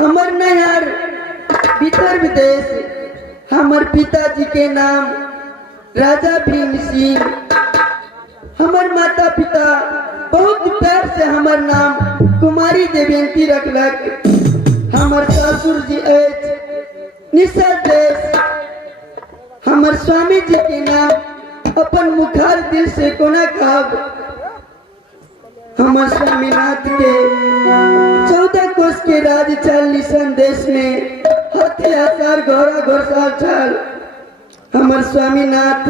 हमर नहर भीतर विदेश हमर पिताजी के नाम राजा भीम सिंह। हमर माता पिता बहुत प्यार से हमर नाम कुमारी देवयंती रखलक। हमर ससुर जी निशा देश। हमर स्वामी जी के नाम अपन मुखार दिल से कोना कहब। हमर स्वामीनाथ के 14 कोस के राज चल निशन देश में हथियार घोड़ा घोड़साल चल। हमर स्वामीनाथ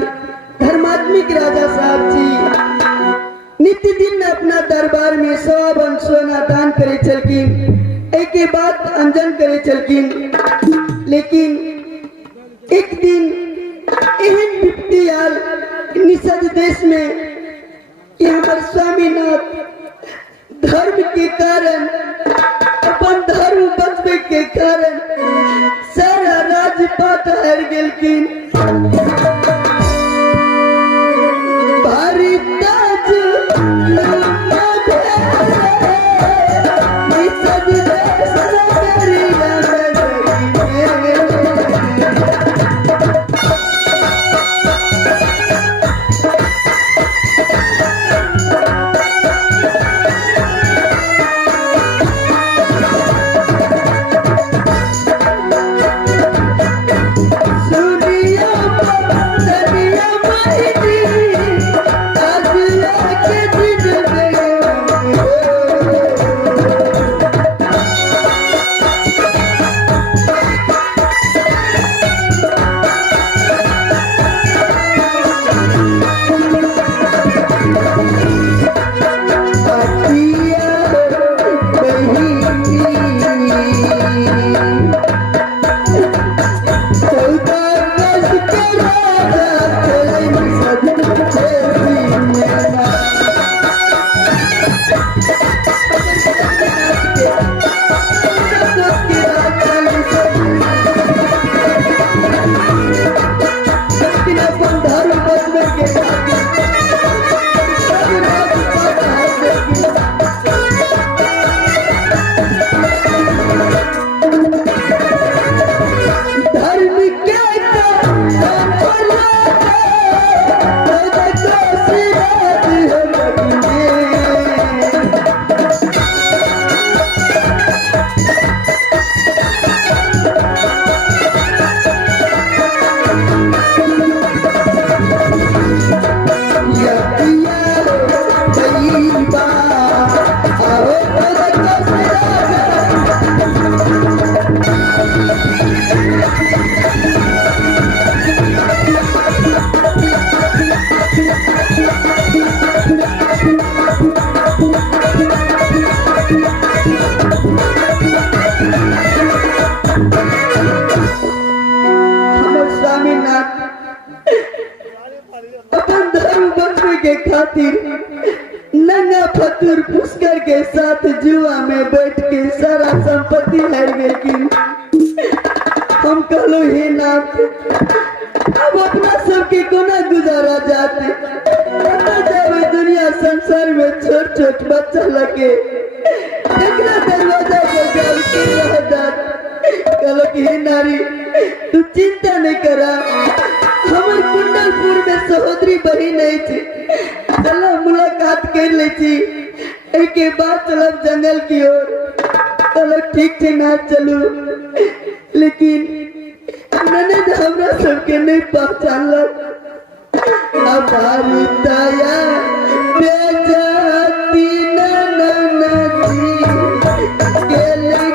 धर्मात्मिक राजा साहब जी नित्य दिन अपना दरबार में 100 बन सोना दान करे चलकिन, एक के बाद अंजन करे चलकिन। लेकिन एक दिन एहन विपत्ति आल निषद देश में कि हमारे स्वामीनाथ धर्म के कारण अपन धर्म बचबे के कारण सारा राजपाट हार गेलखिन। भारी ताज खातिर नंगा फतूर फुसकर के साथ जुआ में बैठ के सारा संपत्ति हार गई। हम कहलो हे नाथ अब अपना सबके कोना गुजारा जाते जावे दुनिया संसार में छोट छोट बच्चा लगे एकरा दरवाजा पर गल के रह जात। कहलो कि हे नारी तू चिंता नहीं करा, हमर कुंडलपुर में सहोदरी बही नहीं थी, चलो मुलाकात कर ले छी, एक के बाद चलब जंगल की ओर। चलो ठीक है ना चलू, लेकिन ननद हमरा सबके नहीं पहचान लग। हमारी दया बेजाती ननदी के लिए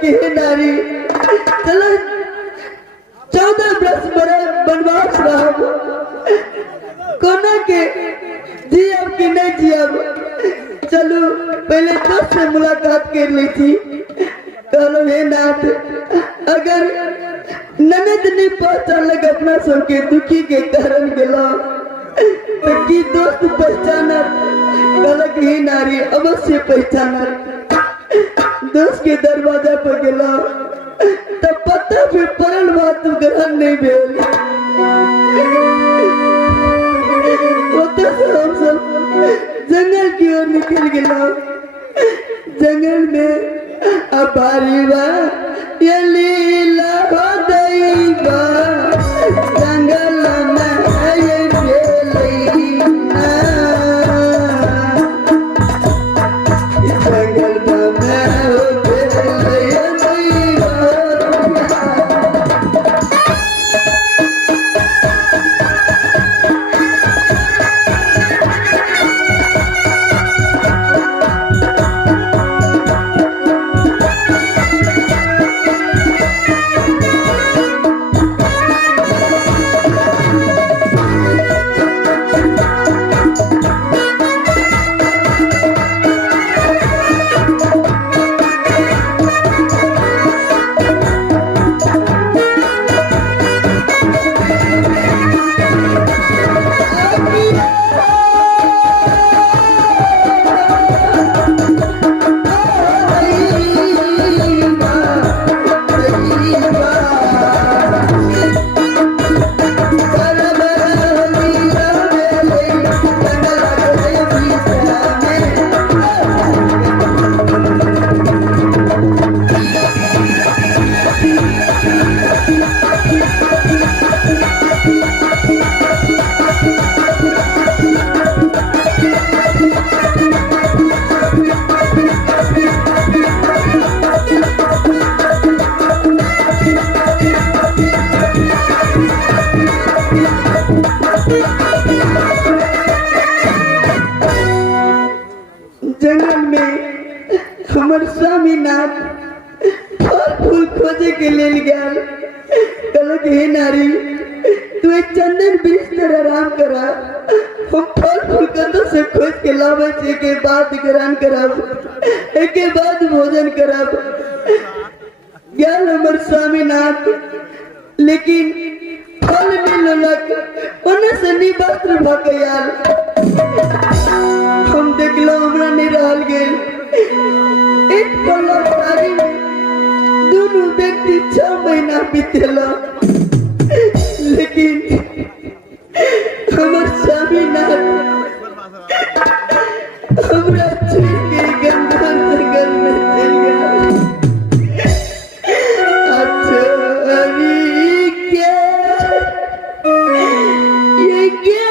कि हे नारी चलो 14 वर्ष बड़े वनवास रहब कोना के जियब कि नहीं जियब चलो पहले दोस्त से मुलाकात कर ली थी कहलो हे नाथ अगर ननद नहीं पहचानलक अपना सबके दुखी के कारण गेलो तो की दोस्त पहचाना कहलक हे नारी अवश्य पहचाना दोस्त के दरवाजा पर गेलो तब पता भी पड़ल बात ग्रहण नहीं भेल हम सब जंगल की ओर निकल गया जंगल में अबारी बा ये लीला हो दैबा जंगल में ये बेलैना जंगल में हो बेलैना जंगल में हमर स्वामीनाथ फल फूल खोजे के लेल गया कहलक हे नारी तू एक चंदन वृक्ष पर आराम करा हम फल फूल कदों से खोज के लावे छे के बाद ग्रहण कराब एक के बाद भोजन कराब गया हमर स्वामीनाथ लेकिन फल नहीं ललक ओने से नी वस्त्र भकयाल हम देखलो हमरा नहीं रहल गेल एक पल्ला साड़ी में दोनों व्यक्ति 6 महीना बीतेला लेकिन हमर स्वामीनाथ हमरा छोड़ के गंगा जंगल में चल गया ये क्या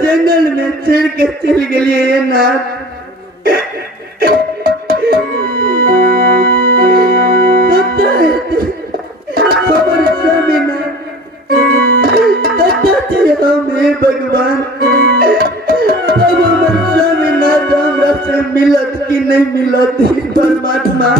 जंगल में छेड़ के चल गए नाथ। हमारे स्वामी नाथ हमें भगवान अब हमारे स्वामी नाथ हमरा से मिलत कि नहीं मिलत परमात्मा।